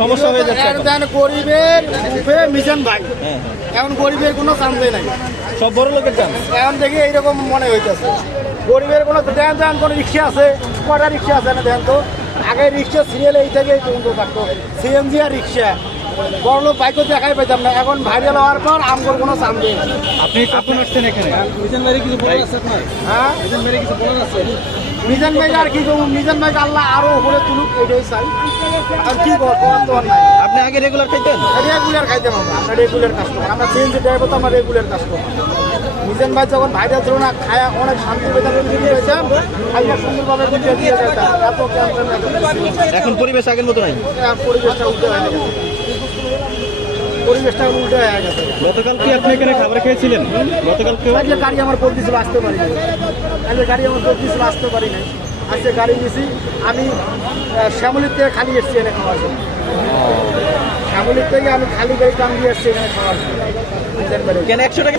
সমস্যা হয়ে যাচ্ছে গরিবের মুখে মিশন ভাই। হ্যাঁ এখন গরিবের কোনো চান্সই নাই। সব বড় লোকের চান এখন দেখি এইরকম মনে হইতেছে। গরিবের কোনো দেন কোনো রিক্সা আছে? কটা রিক্সা আছে না তো? আগে রিক্সা সিরিয়াল এই থেকে পর্যন্ত থাকতো সিএনজি আর রিক্সা। বড় লোক বাইকও দেখাই পেতাম না। এখন ভাইরাল হওয়ার পর আমগর কোনো নেই আপনি কখন আসছেন এখানে? মিজান ভাই কিছু বলার আছে আপনার? হ্যাঁ? মিজান ভাই কিছু বলার আছে? মিজান ভাই আর কি করব? মিজান ভাই আল্লাহ আরও উপরে তুলুক এটাই চাই। আর কি করব নাই। আপনি আগে রেগুলার খাইতেন? রেগুলার খাইতাম আমরা আমরা রেগুলার কাস্টমার আমরা সিএনজি ড্রাইভার তো আমরা রেগুলার কাস্টমার মিজান ভাই যখন ভাইরাল ছিল না খায়া অনেক শান্তি পেতাম খাইয়া সুন্দরভাবে বুঝিয়ে দিয়ে যেতাম। এত এখন পরিবেশ আগের মতো নাই। পরিবেশটা উল্টে হয়ে পরিবেশটা উল্টে হয়ে গেছে। গতকাল কি আপনি এখানে খাবার খেয়েছিলেন? গতকালকে আজকে গাড়ি আমার করতেছিল আসতে পারি আজকে গাড়ি আমার করতেছিল আসতে পারি নাই আজকে গাড়ি নিয়েছি আমি শ্যামলীর থেকে খালি এসেছি এখানে খাওয়ার জন্য। শ্যামলীর থেকে আমি খালি গাড়ি টান দিয়ে এসেছি এখানে খাওয়ার জন্য। কেন একশো টাকা